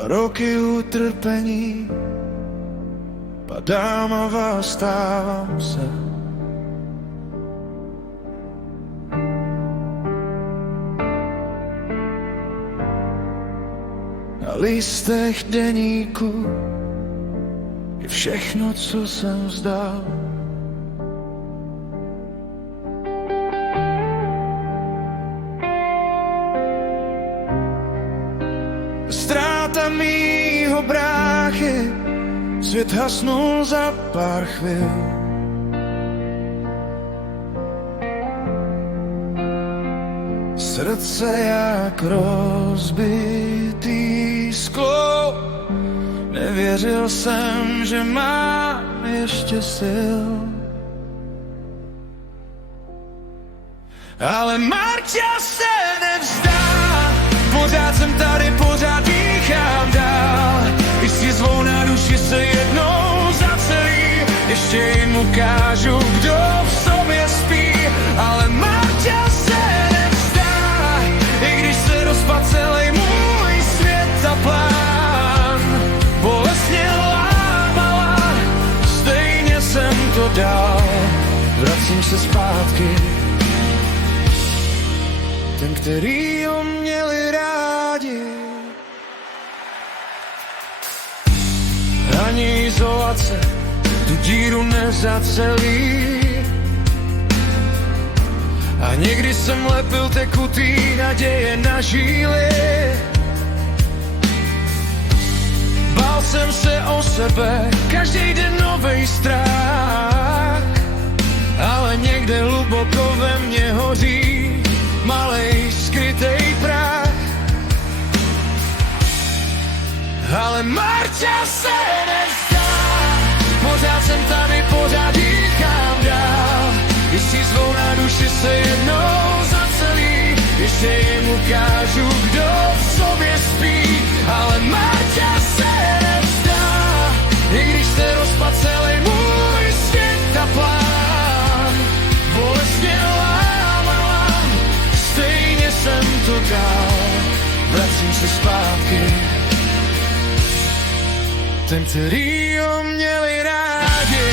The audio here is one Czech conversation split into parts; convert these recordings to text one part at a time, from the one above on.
2 roky utrpení, padám a vstávám se. Na listech deníku je všechno, co jsem vzdal. Ztráta mýho bráchy, svět hasnul za pár chvil. Srdce jak rozbitý sklo, nevěřil jsem, že mám ještě sil. Ale Marta se nevzdá, pořád jsem tady, pořád dýchám dál. I si zvou na duši se jednou zacelí, ještě jim ukážu, kdo v sobě spí. Ale Marta se nevzdá, i když se rozpad celý můj svět a plán. Bolestně lámala, stejně jsem to dal. Vracím se zpátky, ten, který ho měli rádi. Ani izolace tu díru nezacelí. A někdy jsem lepil tekutý naděje na žíly. Bál jsem se o sebe, každý den novej strach. Ale někde hluboko ve mně hoří malej skrytej prach. Ale Marta se nevzdá, pořád jsem tady, pořád dýchám dál. Když si zvou na duši se jednou zacelí, ještě jim ukážu, kdo v sobě spí. Ale Marta se nevzdá, i když se rozpad celý můj svět a plán. Bolestně lámala, stejně jsem to dal. Vracím se zpátky, ten, který ho měli rádi.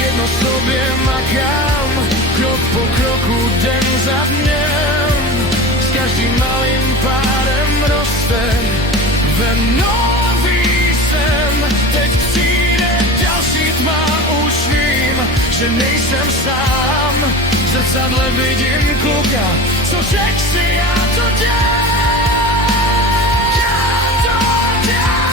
Jedno sobě makám, krok po kroku, den za dnem. S každým malým pádem roste ve nový jsem. Teď přijde další tma, už vím, že nejsem sám. V zrcadle vidím kluka, co řek si, já to dám. Já to dám.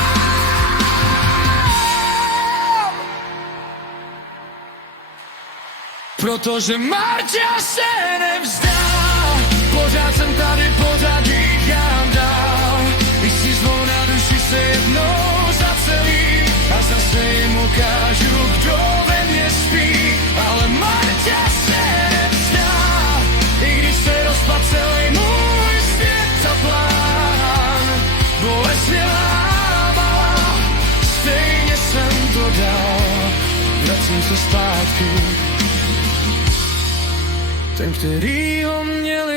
Protože Marta se nevzdá, pořád jsem tady, pořád dýchám dál. Když si zvou na duši se jednou zacelí a zase jim ukážu, kdo ve mně spí. Ale Marta se nevzdá, i když se rozpad celý můj svět a plán. Bolestně lámala, stejně jsem to dal. Vracím se zpátky, ten, který ho měli